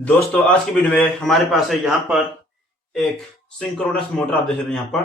दोस्तों आज की वीडियो में हमारे पास है यहाँ पर एक सिंक्रोनस मोटर। आप देख रहे हैं यहाँ पर।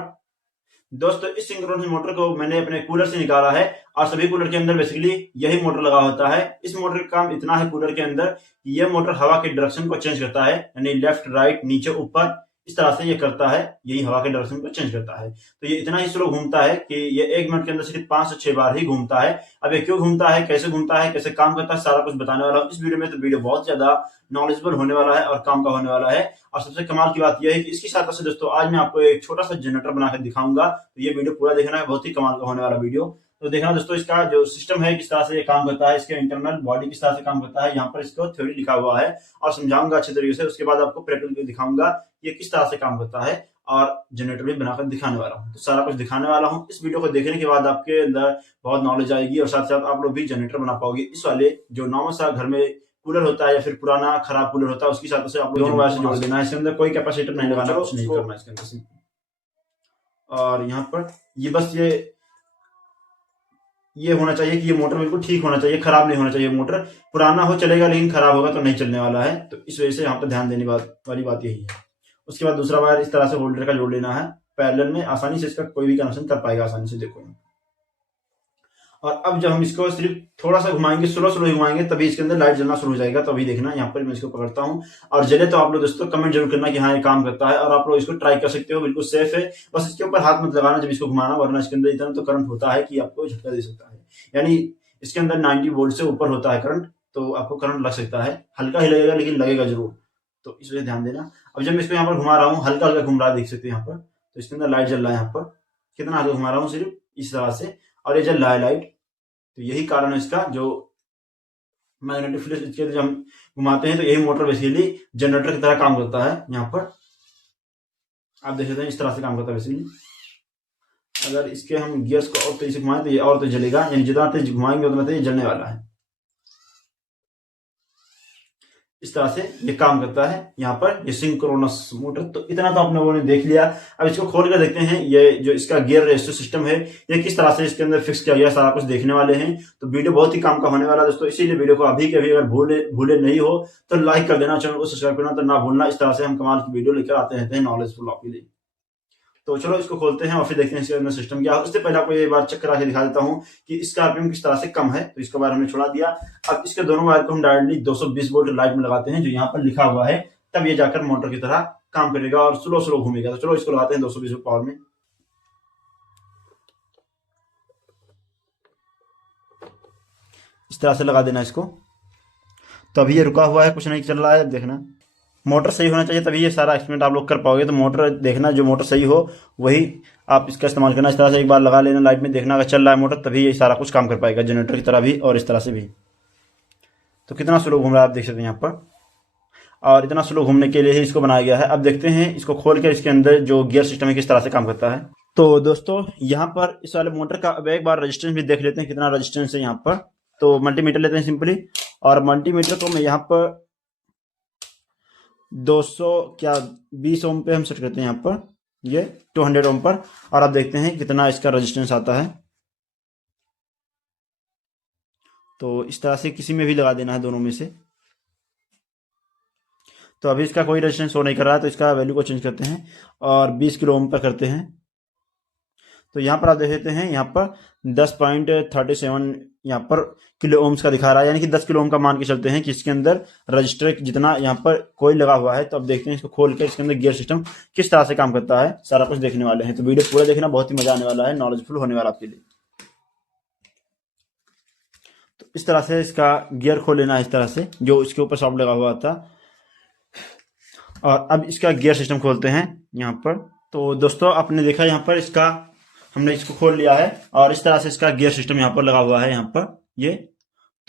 दोस्तों इस सिंक्रोनस मोटर को मैंने अपने कूलर से निकाला है और सभी कूलर के अंदर बेसिकली यही मोटर लगा होता है। इस मोटर का काम इतना है कूलर के अंदर, ये मोटर हवा के डायरेक्शन को चेंज करता है, यानी लेफ्ट राइट नीचे ऊपर इस तरह से ये करता है, यही हवा के डायरेक्शन को चेंज करता है। तो ये इतना ही स्लो घूमता है कि ये 1 मिनट के अंदर सिर्फ 5 से 6 बार ही घूमता है। अब ये क्यों घूमता है, कैसे घूमता है, कैसे काम करता है, सारा कुछ बताने वाला हूँ इस वीडियो में। तो वीडियो बहुत ज्यादा नॉलेजेबल होने वाला है और काम का होने वाला है। और सबसे कमाल की बात यह है कि इसकी सहायता से दोस्तों आज मैं आपको एक छोटा सा जनरेटर बनाकर दिखाऊंगा। तो ये वीडियो पूरा देखना है, बहुत ही कमाल का होने वाला वीडियो। तो देखना दोस्तों इसका जो सिस्टम है किस तरह से ये काम करता है, इसके इंटरनल बॉडी किस तरह से काम करता है, यहाँ पर इसको थ्योरी लिखा हुआ है और समझाऊंगा अच्छे तरीके से। उसके बाद आपको प्रैक्टिकल दिखाऊंगा ये किस तरह से काम करता है और जनरेटर भी बनाकर दिखाने वाला हूँ। तो सारा कुछ दिखाने वाला हूँ। इस वीडियो को देखने के बाद आपके अंदर बहुत नॉलेज आएगी और साथ साथ आप लोग भी जनरेटर बना पाओगे। इस वाले जो नॉर्मल सा घर में कूलर होता है या फिर पुराना खराब कूलर होता है उसकी साथ से आप दोनों वायर से जोड़ देना है। इसके अंदर कोई कैपेसिटर नहीं लगाना, कुछ नहीं करना इसके अंदर। और यहाँ पर ये बस ये होना चाहिए कि ये मोटर बिल्कुल ठीक होना चाहिए, खराब नहीं होना चाहिए। मोटर पुराना हो चलेगा लेकिन खराब होगा तो नहीं चलने वाला है। तो इस वजह से यहाँ पर ध्यान देने वाली बात यही है। उसके बाद दूसरा वायर इस तरह से होल्डर का जोड़ लेना है पैरेलल में, आसानी से इसका कोई भी कनेक्शन कर पाएगा आसानी से। देखो और अब जब हम इसको सिर्फ थोड़ा सा घुमाएंगे, स्लो स्लो घुमाएंगे, तभी इसके अंदर लाइट जलना शुरू हो जाएगा। तभी देखना यहाँ पर मैं इसको पकड़ता हूँ और जले तो आप लोग दोस्तों कमेंट जरूर करना कि हाँ ये काम करता है। और आप लोग इसको ट्राई कर सकते हो, बिल्कुल सेफ है। बस इसके ऊपर हाथ मत लगाना जब इसको घुमाना, वरना इसके अंदर इतना तो करंट होता है कि आपको झटका दे सकता है। यानी इसके अंदर 90 वोल्ट से ऊपर होता है करंट, तो आपको करंट लग सकता है। हल्का ही लगेगा लेकिन लगेगा जरूर, तो इस वजह ध्यान देना। अब जब मैं इसको यहाँ पर घुमा रहा हूँ, हल्का हल्का घूम रहा है, देख सकते हैं यहाँ पर। तो इसके अंदर लाइट जल रहा है यहाँ पर, कितना हल्का घुमा रहा हूँ सिर्फ इस तरह से, और ये जल रहा है लाइट। तो यही कारण है इसका, जो मैग्नेटिक फील्ड इसके जब हम घुमाते हैं तो यही मोटर बेसिकली जनरेटर की तरह काम करता है। यहाँ पर आप देख सकते हैं इस तरह से काम करता है बेसिकली। अगर इसके हम गियर्स को और तेजी से घुमाएं तो ये और तेज जलेगा, यानी जितना तेज घुमाएंगे उतना तेज जलने वाला है। इस तरह से ये काम करता है यहाँ पर ये सिंक्रोनस मोटर। तो इतना तो आप लोगों ने देख लिया। अब इसको खोल कर देखते हैं ये जो इसका गियर रेशियो सिस्टम है ये किस तरह से इसके अंदर फिक्स किया गया, सारा कुछ देखने वाले हैं। तो वीडियो बहुत ही काम का होने वाला है दोस्तों, इसीलिए वीडियो को अभी के अभी अगर भूले नहीं हो तो लाइक कर देना, चैनल को सब्सक्राइब करना तो ना भूलना। इस तरह से हम कमाल की वीडियो लेकर आते रहते हैं नॉलेजफुल आपके लिए। तो चलो इसको खोलते हैं और फिर देखते हैं इसके अंदर सिस्टम क्या है। उससे पहले आपको ये बार चेक करा के दिखा देता हूँ कि इसका आरपीएम किस तरह से कम है। तो इसका वायर हमने छोड़ा दिया। अब इसके दोनों वायर को हम डायरेक्टली 220 वोल्ट लाइट में लगाते हैं जो यहाँ पर लिखा हुआ है, तब ये जाकर मोटर की तरह काम करेगा और स्लो स्लो घूमेगा। तो चलो इसको लगाते हैं 220 वोल्ट पावर में। इस तरह से लगा देना इसको। तो अभी ये रुका हुआ है, कुछ नहीं चल रहा है। देखना मोटर सही होना चाहिए तभी ये सारा एक्सपेरिमेंट आप लोग कर पाओगे। तो मोटर देखना, जो मोटर सही हो वही आप इसका इस्तेमाल करना। इस तरह से एक बार लगा लेना लाइट में, देखना अगर चल रहा है मोटर तभी ये सारा कुछ काम कर पाएगा, जनरेटर की तरह भी और इस तरह से भी। तो कितना स्लो घूम रहा है आप देख सकते हैं यहाँ पर, और इतना स्लो घूमने के लिए ही इसको बनाया गया है। अब देखते हैं इसको खोल कर इसके अंदर जो गियर सिस्टम है किस तरह से काम करता है। तो दोस्तों यहाँ पर इस वाले मोटर का अब एक बार रजिस्टेंस भी देख लेते हैं कितना रजिस्टेंस है यहाँ पर। तो मल्टीमीटर लेते हैं सिंपली, और मल्टीमीटर को मैं यहाँ पर 220 ओम पे हम सेट करते हैं यहाँ पर, ये 200 ओम पर। और आप देखते हैं कितना इसका रेजिस्टेंस आता है। तो इस तरह से किसी में भी लगा देना है, दोनों में से। तो अभी इसका कोई रेजिस्टेंस शो नहीं कर रहा है, तो इसका वैल्यू को चेंज करते हैं और 20 किलो ओम पर करते हैं। तो यहाँ पर आप देख लेते हैं, यहाँ पर 10.37 यहाँ पर किलो ओम्स का दिखा रहा है, यानी कि 10 किलो ओम का मान के चलते हैं कि इसके अंदर रजिस्टर जितना यहाँ पर कोई लगा हुआ है। तो अब देखते हैं इसको खोल कर इसके अंदर गियर सिस्टम किस तरह से काम करता है, सारा कुछ देखने वाले हैं। तो वीडियो पूरा देखना, बहुत ही मजा आने वाला है, नॉलेजफुल होने वाला आपके लिए। तो इस तरह से इसका गियर खोल लेना है, इस तरह से जो इसके ऊपर सॉफ्ट लगा हुआ था। और अब इसका गियर सिस्टम खोलते हैं यहाँ पर। तो दोस्तों आपने देखा यहाँ पर इसका हमने इसको खोल लिया है और इस तरह से इसका गियर सिस्टम यहाँ पर लगा हुआ है। यहाँ पर ये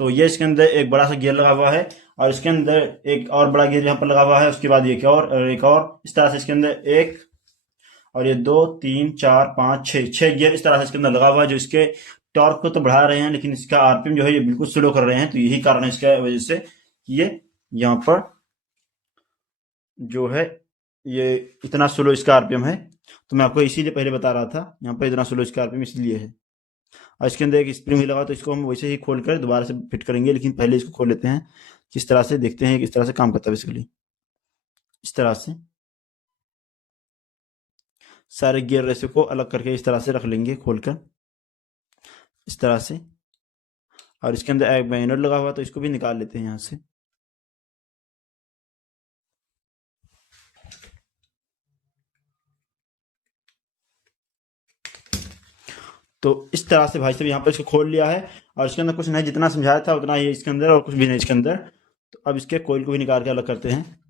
तो ये इसके अंदर एक बड़ा सा गियर लगा हुआ है और इसके अंदर एक और बड़ा गियर यहाँ पर लगा हुआ है। उसके बाद एक और इस तरह से इसके अंदर एक और ये 2 3 4 5 6 गियर इस तरह से इसके अंदर लगा हुआ है, जो इसके टॉर्क को तो बढ़ा रहे हैं लेकिन इसका आरपीएम जो है ये बिल्कुल स्लो कर रहे हैं। तो यही कारण है इसका वजह से ये यहाँ पर जो है ये इतना स्लो इसका आरपीएम है। तो मैं आपको इसीलिए पहले बता रहा था, यहाँ पर इतना स्लो इसका आरपीएम इसलिए है। और इसके अंदर एक स्प्रिंग भी लगा, तो इसको हम वैसे ही खोल कर दोबारा से फिट करेंगे, लेकिन पहले इसको खोल लेते हैं, किस तरह से देखते हैं किस तरह से काम करता है बेसिकली। इस तरह से सारे गियर रेसे को अलग करके इस तरह से रख लेंगे खोलकर, इस तरह से। और इसके अंदर एक मैग्नेट लगा हुआ, तो इसको भी निकाल लेते हैं यहाँ से। तो इस तरह से भाई साहब यहाँ पर इसको खोल लिया है, और इसके अंदर कुछ नहीं, जितना समझाया था उतना ही इसके अंदर, और कुछ भी नहीं इसके अंदर। तो अब इसके कोयल को भी निकाल के अलग करते हैं।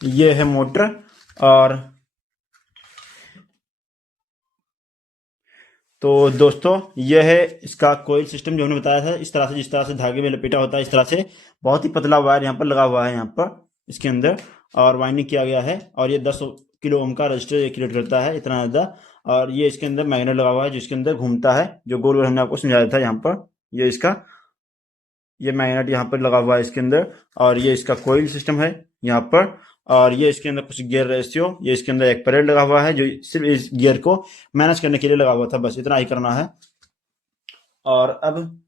ये है मोटर, और तो दोस्तों ये है इसका कोयल सिस्टम जो हमने बताया था। इस तरह से, जिस तरह से धागे में लपेटा होता है, इस तरह से बहुत ही पतला वायर यहाँ पर लगा हुआ है यहाँ पर इसके अंदर, और वाइंडिंग किया गया है। और ये 10 किलो ओम का रजिस्टर ये क्रिएट करता है, इतना ज़्यादा। और ये इसके अंदर मैग्नेट लगा हुआ है, जिसके अंदर घूमता है, जो गोल गोल हमने आपको समझाया था यहाँ पर। ये इसका, ये मैग्नेट यहाँ पर लगा हुआ है इसके अंदर, और ये इसका कोयल सिस्टम है यहाँ पर। और ये इसके अंदर कुछ गियर रेशियो, ये इसके अंदर एक पैरेलल लगा हुआ है, जो सिर्फ इस गियर को मैनेज करने के लिए लगा हुआ था, बस इतना ही करना है। और अब,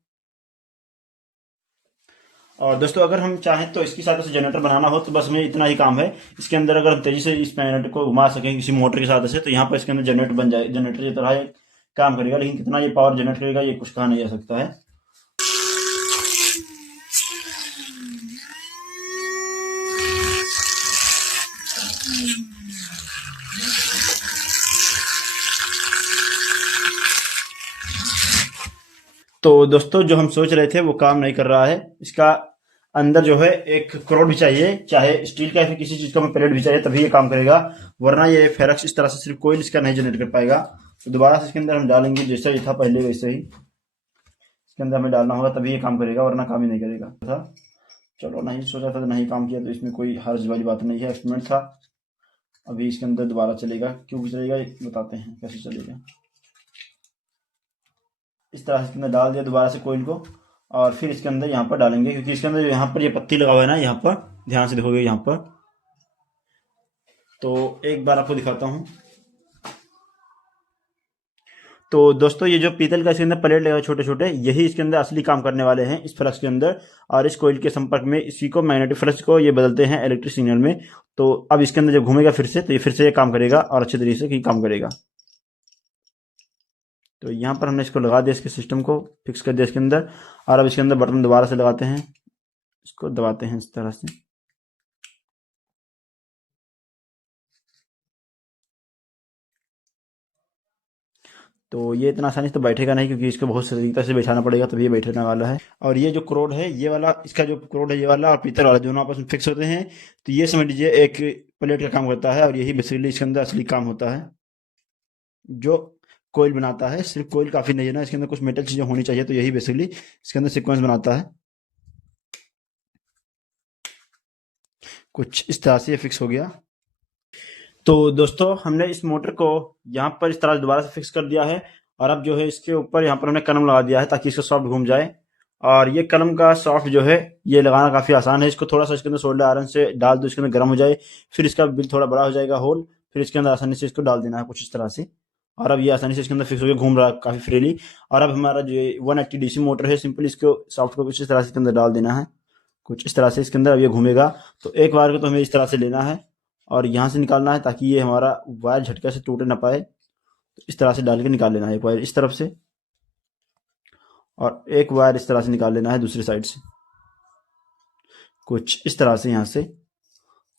और दोस्तों अगर हम चाहें तो इसकी सहायता से जनरेटर बनाना हो, तो बस हमें इतना ही काम है। इसके अंदर अगर हम तेजी से इस मैग्नेट को घुमा सकें किसी मोटर की सहायता से, तो यहाँ पर इसके अंदर जनरेटर बन जाए, जनरेटर की तरह ये काम करेगा। लेकिन कितना ये पावर जनरेट करेगा, ये कुछ कहा नहीं जा सकता है। तो दोस्तों जो हम सोच रहे थे वो काम नहीं कर रहा है। इसका अंदर जो है एक क्रोड भी चाहिए, चाहे स्टील का या फिर किसी चीज का प्लेट भी चाहिए, तभी ये काम करेगा। वरना ये फेरक्स इस तरह से सिर्फ कोयल इसका नहीं जनरेट कर पाएगा। तो दोबारा से इसके अंदर हम डालेंगे, जैसा ही था पहले वैसे ही इसके अंदर हमें डालना होगा, तभी ये काम करेगा, वरना काम ही नहीं करेगा था। चलो, नहीं सोचा था तो नहीं काम किया, तो इसमें कोई हर्ज वाली बात नहीं है, एक्सपेरिमेंट था। अभी इसके अंदर दोबारा चलेगा, क्यों चलेगा ये बताते हैं कैसे चलेगा। इस तरह से इसके अंदर डाल दिया दोबारा से कोयल को, और फिर इसके अंदर यहाँ पर डालेंगे, क्योंकि इसके अंदर यहाँ पर ये पत्ती लगा हुआ है ना, यहाँ पर ध्यान से देखोगे यहाँ पर। तो एक बार आपको दिखाता हूँ। तो दोस्तों ये जो पीतल का इसके अंदर प्लेट लगा छोटे छोटे, यही इसके अंदर असली काम करने वाले हैं इस फ्लक्स के अंदर। और इस कोयल के संपर्क में इसी को, मैग्नेटिक फ्लक्स को ये बदलते हैं इलेक्ट्रिक सिग्नल में। तो अब इसके अंदर जब घूमेगा फिर से, तो ये फिर से ये काम करेगा, और अच्छे तरीके से काम करेगा। तो यहाँ पर हमने इसको लगा दिया, इसके सिस्टम को फिक्स कर दिया इसके अंदर। और अब इसके अंदर बटन दोबारा से लगाते हैं, इसको दबाते हैं इस तरह से। तो ये इतना आसानी से तो बैठेगा नहीं, क्योंकि इसको बहुत तरीके से बैठाना पड़ेगा, तभी ये बैठने वाला है। और ये जो क्रोड है ये वाला, इसका जो क्रोड है ये वाला और पीतल वाला, दोनों आपस में फिक्स होते हैं। तो ये समझ लीजिए एक प्लेट का काम करता है, और यही बेसिकली इसके अंदर असली काम होता है जो कोयल बनाता है। सिर्फ कोयल काफ़ी नहीं है ना, इसके अंदर कुछ मेटल चीज़ें होनी चाहिए, तो यही बेसिकली इसके अंदर सीक्वेंस बनाता है। कुछ इस तरह से ये फिक्स हो गया। तो दोस्तों हमने इस मोटर को यहाँ पर इस तरह दोबारा से फिक्स कर दिया है। और अब जो है इसके ऊपर यहाँ पर हमने कलम लगा दिया है, ताकि इसका सॉफ्ट घूम जाए। और ये कलम का सॉफ्ट जो है ये लगाना काफ़ी आसान है। इसको थोड़ा सा इसके अंदर सोल्डर आयरन से डाल दो, इसके अंदर गर्म हो जाए, फिर इसका बिल थोड़ा बड़ा हो जाएगा होल, फिर इसके अंदर आसानी से इसको डाल देना है कुछ इस तरह से। और अब ये आसानी से इसके अंदर फिक्स होकर घूम रहा है काफ़ी फ्रीली। और अब हमारा जो 180 डीसी मोटर है, सिंपल इसको सॉफ्ट को कुछ इस तरह से इसके अंदर डाल देना है, कुछ इस तरह से इसके अंदर अब ये घूमेगा। तो एक बार को तो हमें इस तरह से लेना है, और यहाँ से निकालना है, ताकि ये हमारा वायर झटके से टूट ना पाए। तो इस तरह से डाल के निकाल लेना है, एक वायर इस तरफ से, और एक वायर इस तरह से निकाल लेना है दूसरी साइड से, कुछ इस तरह से यहाँ से।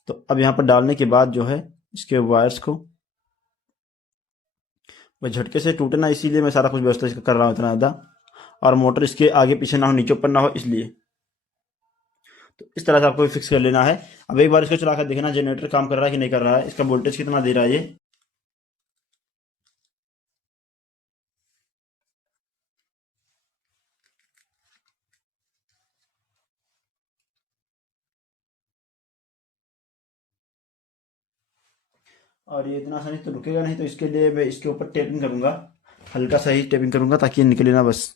तो अब यहाँ पर डालने के बाद जो है इसके वायर्स को वह झटके से टूटे ना, इसीलिए मैं सारा कुछ व्यवस्था इसका कर रहा हूँ इतना ज़्यादा। और मोटर इसके आगे पीछे ना हो, नीचे ऊपर ना हो, इसलिए। तो इस तरह से आपको फिक्स कर लेना है। अब एक बार इसको चला कर देखना जनरेटर काम कर रहा है कि नहीं कर रहा है, इसका वोल्टेज कितना दे रहा है ये। और ये इतना आसानी से तो रुकेगा नहीं, तो इसके लिए मैं इसके ऊपर टेपिंग करूंगा, हल्का सा ही टेपिंग करूंगा ताकि ये निकले ना बस।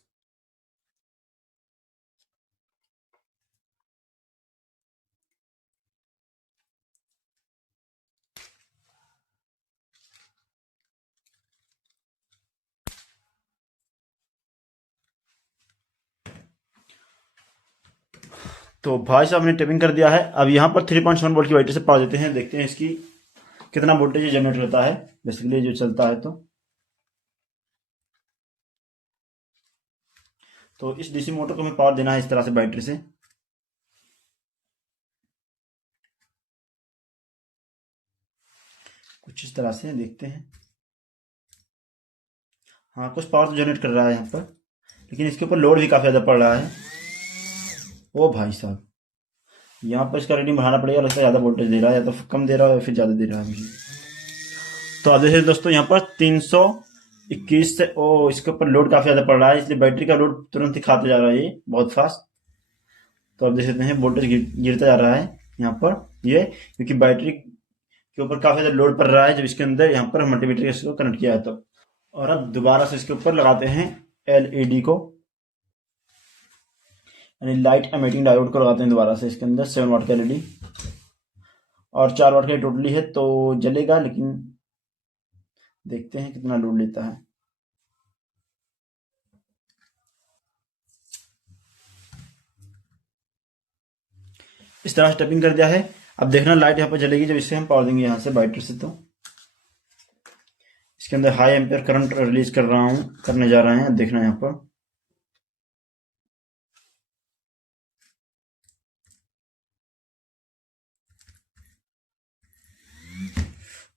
तो भाई साहब ने टेपिंग कर दिया है। अब यहाँ पर 3.7 वोल्ट की बैटरी से पावर देते हैं, देखते हैं इसकी कितना वोल्टेज जनरेट होता है बेसिकली जो चलता है। तो इस डीसी मोटर को हमें पावर देना है इस तरह से बैटरी से। कुछ इस तरह से देखते हैं। हाँ, कुछ पावर तो जनरेट कर रहा है यहाँ पर, लेकिन इसके ऊपर लोड भी काफ़ी ज़्यादा पड़ रहा है। ओ भाई साहब, यहाँ पर इसका रेटिंग बढ़ाना पड़ेगा, लगता है ज़्यादा वोल्टेज दे रहा है, या तो कम दे रहा है या फिर ज़्यादा दे रहा है मुझे। तो अब देखिए दोस्तों, यहाँ पर 321 से इसके ऊपर लोड काफ़ी ज़्यादा पड़ रहा है, इसलिए बैटरी का लोड तुरंत ही खाते जा रहा है ये बहुत फास्ट। तो अब देख सकते हैं वोल्टेज गिरता जा रहा है यहाँ पर ये, क्योंकि बैटरी के ऊपर काफ़ी ज़्यादा लोड पड़ रहा है जब इसके अंदर यहाँ पर मल्टीमीटर इसको कनेक्ट किया है। तो और अब दोबारा से इसके ऊपर लगाते हैं एलईडी को, यानी लाइट एमिटिंग डायोड को लगाते हैं दोबारा से इसके अंदर। 7 वाट का एलईडी और 4 वाट का टोटली है, तो जलेगा, लेकिन देखते हैं कितना लोड लेता है। इस तरह से टैपिंग कर दिया है। अब देखना लाइट यहाँ पर जलेगी जब इससे हम पावर देंगे यहाँ से बैटरी से। तो इसके अंदर हाई एम्पियर करंट रिलीज करने जा रहे हैं, देखना यहाँ पर।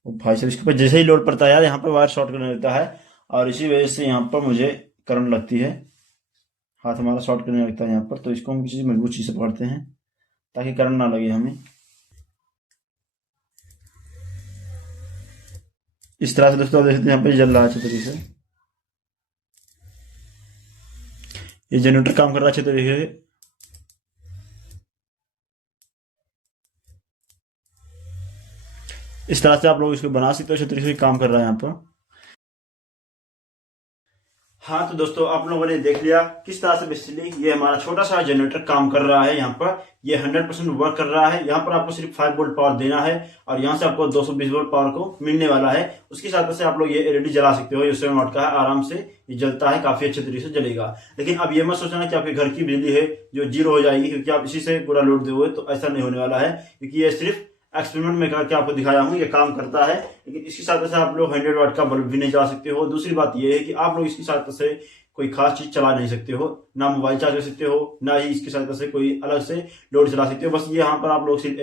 भाई साहब, इसके ऊपर जैसे ही लोड पड़ता है यार, यहाँ पर वायर शॉर्ट करने लगता है, और इसी वजह से यहाँ पर मुझे करंट लगती है, हाथ हमारा शॉर्ट करने लगता है यहाँ पर। तो इसको हम किसी मजबूत चीज़ से पकड़ते हैं ताकि करंट ना लगे हमें। इस तरह से दोस्तों देख सकते हैं यहाँ पे जल रहा है अच्छे तरीके से, ये जनरेटर काम कर रहा है अच्छे तरीके से। इस तरह से आप लोग इसको बना सकते हो, अच्छे तरीके से काम कर रहा है यहाँ पर। हाँ तो दोस्तों, आप लोगों ने देख लिया किस तरह से बेसिकली ये हमारा छोटा सा जनरेटर काम कर रहा है। यहाँ पर ये 100% वर्क कर रहा है। यहाँ पर आपको सिर्फ 5 वोल्ट पावर देना है और यहाँ से आपको 220 वोल्ट पावर को मिलने वाला है। उसकी सहायता से आप लोग ये एलईडी जला सकते हो। ये 7 वाट का है, आराम से ये जलता है, काफी अच्छे तरीके से जलेगा। लेकिन अब ये मत सोचना कि आपके घर की बिजली है जो जीरो हो जाएगी क्योंकि आप इसी से पूरा लोड दोगे, तो ऐसा नहीं होने वाला है, क्योंकि ये सिर्फ एक्सपेरिमेंट में करके आपको दिखाया हूँ, ये काम करता है। लेकिन इसकी सहायता से आप लोग 100 वाट का बल्ब भी नहीं चला सकते हो। दूसरी बात ये है कि आप लोग इसकी सहायता से कोई खास चीज चला नहीं सकते हो, ना मोबाइल चार्ज कर सकते हो, ना ही इसकी सहायता से कोई अलग से लोड चला सकते हो। बस ये यहाँ पर आप लोग सिर्फ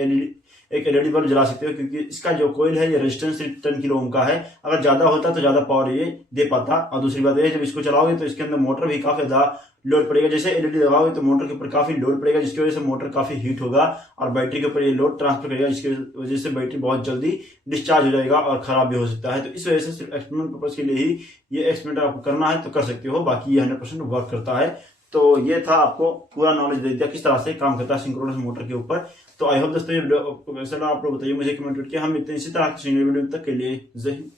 एक एलईडी बल्ब जला सकते हो, क्योंकि इसका जो कोयल है ये रेजिस्टेंस सिर्फ 10 किलो ओम का है। अगर ज्यादा होता तो ज्यादा पावर ये दे पाता। और दूसरी बात ये, जब इसको चलाओगे तो इसके अंदर मोटर भी काफी ज्यादा लोड पड़ेगा। जैसे एलईडी लगाओगे तो मोटर के ऊपर काफी लोड पड़ेगा, जिसकी वजह से मोटर काफी हीट होगा और बैटरी के ऊपर ये लोड ट्रांसफर करेगा, जिसकी वजह से बैटरी बहुत जल्दी डिस्चार्ज हो जाएगा और खराब भी हो सकता है। तो इस वजह से सिर्फ एक्सपेरिमेंट पर्पज के लिए ही ये एक्सपेरिमेंट आपको करना है तो कर सकते हो, बाकी ये 100% वर्क करता है। तो ये था, आपको पूरा नॉलेज दे दिया किस तरह से काम करता है सिंक्रोनस मोटर के ऊपर। तो आई होप दोस्तों ये वीडियो आपको कैसा लगा, आप लोग बताइए मुझे कमेंट करके। हम इतने इसी तरह की वीडियो तक के लिए जय हिंद।